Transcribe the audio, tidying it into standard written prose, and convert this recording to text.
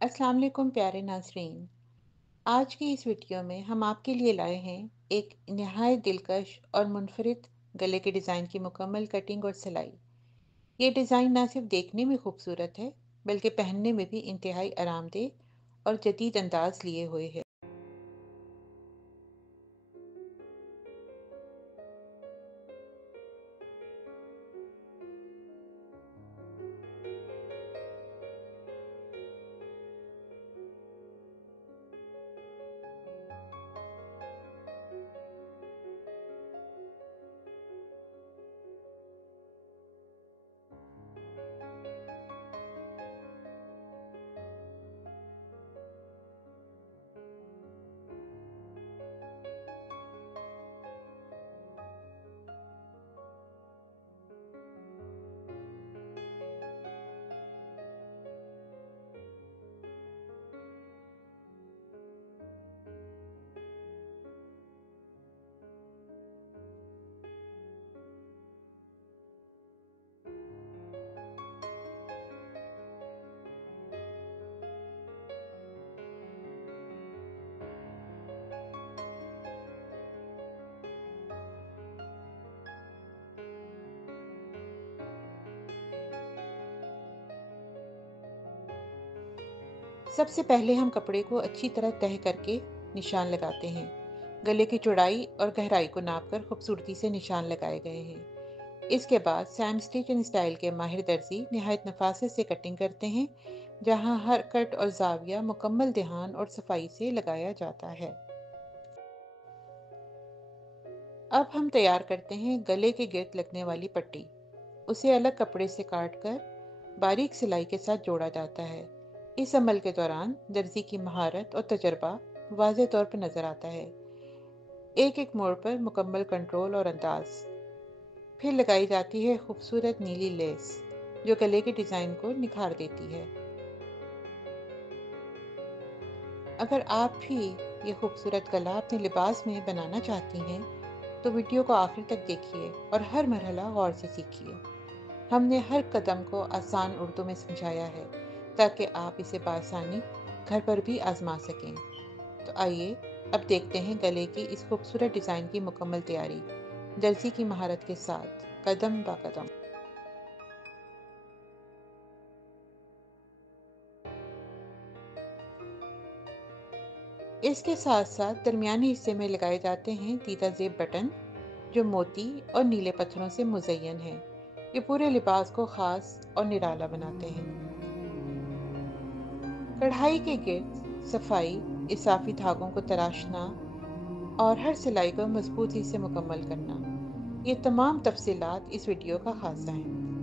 अस्सलाम वालेकुम प्यारे नाज़रीन। आज की इस वीडियो में हम आपके लिए लाए हैं एक नहायत दिलकश और मुनफरिद गले के डिज़ाइन की मुकम्मल कटिंग और सिलाई। ये डिज़ाइन ना सिर्फ देखने में खूबसूरत है बल्कि पहनने में भी इंतहाई आरामदेह और जदीद अंदाज लिए हुए है। सबसे पहले हम कपड़े को अच्छी तरह तह करके निशान लगाते हैं। गले की चौड़ाई और गहराई को नापकर खूबसूरती से निशान लगाए गए हैं। इसके बाद सैम स्टिच एंड स्टाइल के माहिर दर्जी नहायत नफासत से कटिंग करते हैं, जहां हर कट और जाविया मुकम्मल ध्यान और सफाई से लगाया जाता है। अब हम तैयार करते हैं गले के गिर्द लगने वाली पट्टी। उसे अलग कपड़े से काटकर बारीक सिलाई के साथ जोड़ा जाता है। इस अमल के दौरान दर्जी की महारत और तजर्बा वाज़ेह तौर पर नजर आता है। एक एक मोड़ पर मुकम्मल कंट्रोल और अंदाज। फिर लगाई जाती है खूबसूरत नीली लेस, जो गले के डिज़ाइन को निखार देती है। अगर आप भी ये खूबसूरत गला अपने लिबास में बनाना चाहती हैं, तो वीडियो को आखिर तक देखिए और हर मरहला गौर से सीखिए। हमने हर कदम को आसान उर्दू में समझाया है, ताकि आप इसे बआसानी घर पर भी आजमा सकें। तो आइए अब देखते हैं गले की इस खूबसूरत डिज़ाइन की मुकम्मल तैयारी दर्जी की महारत के साथ, कदम ब कदम। इसके साथ साथ दरमियानी हिस्से में लगाए जाते हैं तीता जेब बटन, जो मोती और नीले पत्थरों से मुज़य्यन है। ये पूरे लिबास को ख़ास और निराला बनाते हैं। कढ़ाई के गिर्द सफाई, इजाफी धागों को तराशना और हर सिलाई को मजबूती से मुकम्मल करना, ये तमाम तफसीलात इस वीडियो का खासा हैं।